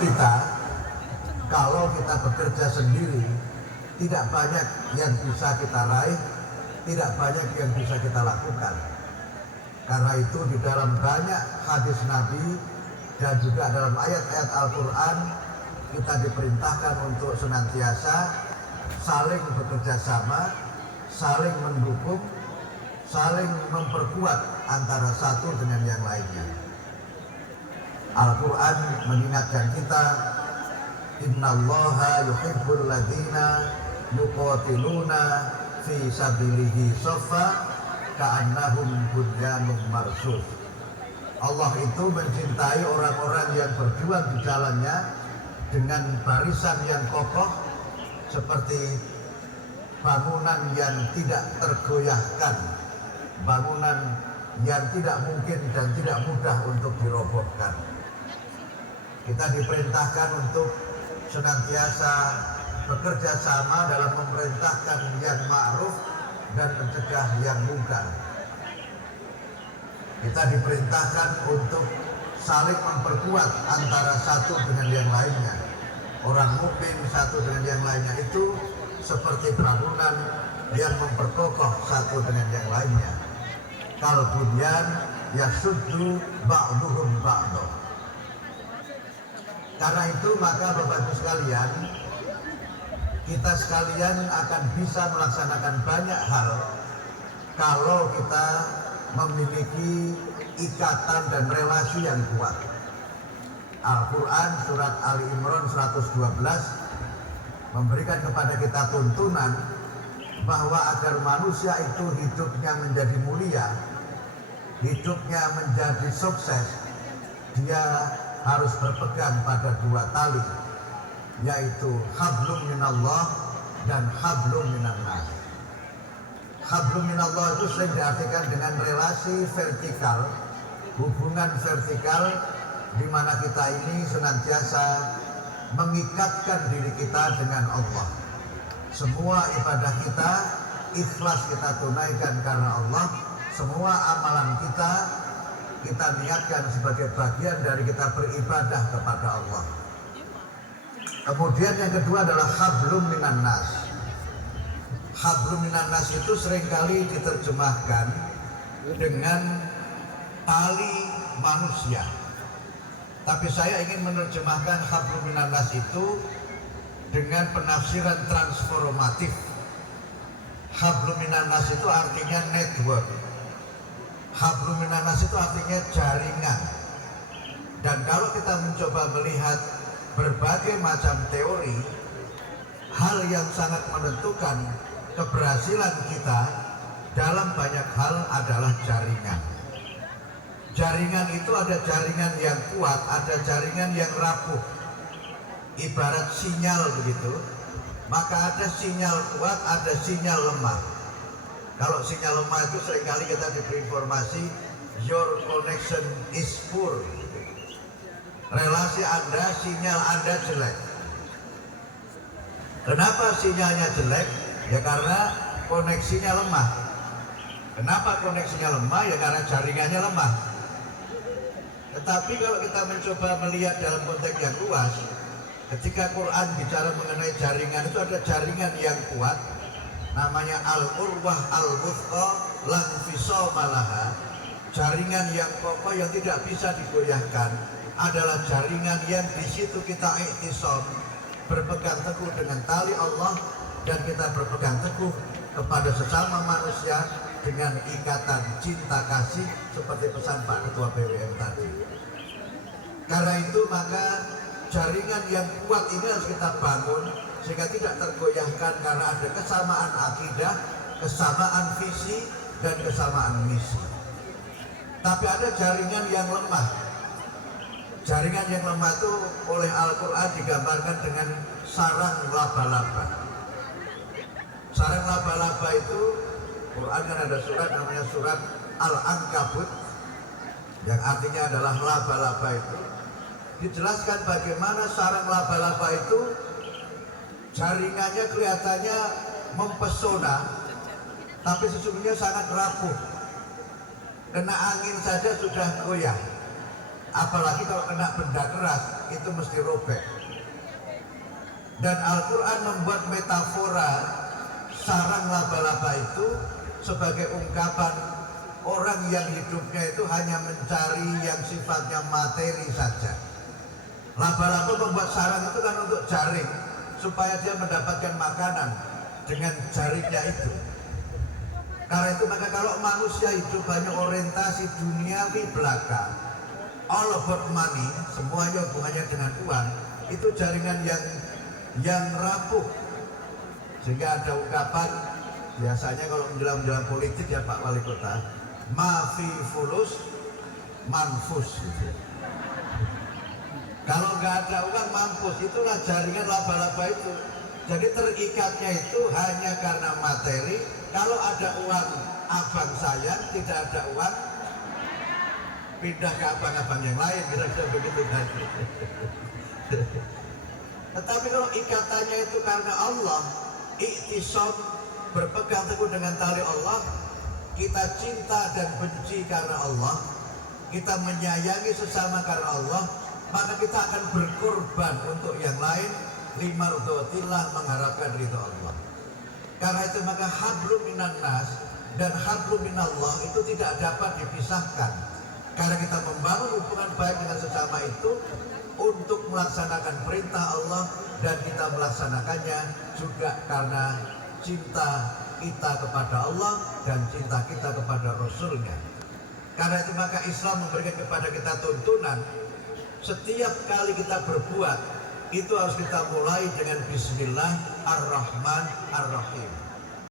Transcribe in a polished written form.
kita, kalau kita bekerja sendiri, tidak banyak yang bisa kita raih, tidak banyak yang bisa kita lakukan. Karena itu di dalam banyak hadis Nabi dan juga dalam ayat-ayat Al-Quran, kita diperintahkan untuk senantiasa saling bekerja sama, saling mendukung, saling memperkuat antara satu dengan yang lainnya. Al-Quran mengingatkan kita, innallaha yuhibbul ladzina yuqatiluna fi sabilihi shaffa ka'annahum bunyanun marsus. Allah itu mencintai orang-orang yang berjuang di jalannya dengan barisan yang kokoh seperti bangunan yang tidak tergoyahkan, bangunan yang tidak mungkin dan tidak mudah untuk dirobohkan. Kita diperintahkan untuk senantiasa bekerja sama dalam memerintahkan yang ma'ruf dan mencegah yang munkar. Kita diperintahkan untuk saling memperkuat antara satu dengan yang lainnya. Orang mukmin satu dengan yang lainnya itu seperti bangunan yang memperkokoh satu dengan yang lainnya. Kal bunyan yasuddu ba'duhum ba'da. Karena itu maka Bapak Ibu sekalian, kita sekalian akan bisa melaksanakan banyak hal kalau kita memiliki ikatan dan relasi yang kuat. Al-Quran surat Ali Imran 112 memberikan kepada kita tuntunan bahwa agar manusia itu hidupnya menjadi mulia, hidupnya menjadi sukses, dia harus berpegang pada dua tali, yaitu hablum minallah dan hablum minannas. Hablum minallah itu sering diartikan dengan relasi vertikal, hubungan vertikal di mana kita ini senantiasa mengikatkan diri kita dengan Allah. Semua ibadah kita ikhlas kita tunaikan karena Allah. Semua amalan kita niatkan sebagai bagian dari kita beribadah kepada Allah. Kemudian yang kedua adalah hablum minannas. Hablum minannas itu seringkali diterjemahkan dengan tali manusia. Tapi saya ingin menerjemahkan hablum minannas itu dengan penafsiran transformatif. Hablum minannas itu artinya network. Hablum minannas itu artinya jaringan. Dan kalau kita mencoba melihat berbagai macam teori, hal yang sangat menentukan keberhasilan kita dalam banyak hal adalah jaringan. Jaringan itu ada jaringan yang kuat, ada jaringan yang rapuh. Ibarat sinyal begitu, maka ada sinyal kuat, ada sinyal lemah. Kalau sinyal lemah itu seringkali kita diberi informasi, your connection is poor. Relasi Anda, sinyal Anda jelek. Kenapa sinyalnya jelek? Ya karena koneksinya lemah. Kenapa koneksinya lemah? Ya karena jaringannya lemah. Tetapi kalau kita mencoba melihat dalam konteks yang luas, ketika Quran bicara mengenai jaringan, itu ada jaringan yang kuat, namanya al-urwah al-wuthqa lan fisama laha. Jaringan yang kokoh yang tidak bisa digoyahkan adalah jaringan yang di situ kita iktisam, berpegang teguh dengan tali Allah, dan kita berpegang teguh kepada sesama manusia dengan ikatan cinta kasih seperti pesan Pak Ketua BWM tadi. Karena itu maka jaringan yang kuat ini harus kita bangun sehingga tidak tergoyahkan karena ada kesamaan akidah, kesamaan visi, dan kesamaan misi. Tapi ada jaringan yang lemah. Jaringan yang lemah itu oleh Al-Quran digambarkan dengan sarang laba-laba. Sarang laba-laba itu, Quran kan ada surat namanya surat Al-Ankabut, yang artinya adalah laba-laba itu. Dijelaskan bagaimana sarang laba-laba itu jaringannya kelihatannya mempesona, tapi sesungguhnya sangat rapuh. Kena angin saja sudah goyah. apalagi kalau kena benda keras itu mesti robek. Dan Al-Quran membuat metafora sarang laba-laba itu sebagai ungkapan orang yang hidupnya itu hanya mencari yang sifatnya materi saja. Laba-laba membuat sarang itu kan untuk jaring, supaya dia mendapatkan makanan dengan jaringnya itu. Karena itu maka kalau manusia hidup hanya orientasi duniawi belaka, all about money, semuanya hubungannya dengan uang, itu jaringan yang rapuh. Sehingga ada ungkapan biasanya kalau menjelang politik ya Pak Wali Kota, mafi fulus manfus gitu. Kalau nggak ada uang mampus, itulah jaringan laba-laba itu. Jadi terikatnya itu hanya karena materi. Kalau ada uang abang sayang, tidak ada uang pindah ke abang-abang yang lain, kira-kira begitu kan. Tetapi kalau ikatannya itu karena Allah, iktisam, berpegang teguh dengan tali Allah, kita cinta dan benci karena Allah, kita menyayangi sesama karena Allah, maka kita akan berkorban untuk yang lain, limardotillah, mengharapkan ridho Allah. Karena itu maka hablum minan nas dan hablum minallah itu tidak dapat dipisahkan. Karena kita membangun hubungan baik dengan sesama itu untuk melaksanakan perintah Allah, dan kita melaksanakannya juga karena cinta kita kepada Allah dan cinta kita kepada Rasulnya. Karena itu maka Islam memberikan kepada kita tuntunan, setiap kali kita berbuat itu harus kita mulai dengan Bismillah Ar-Rahman Ar-Rahim.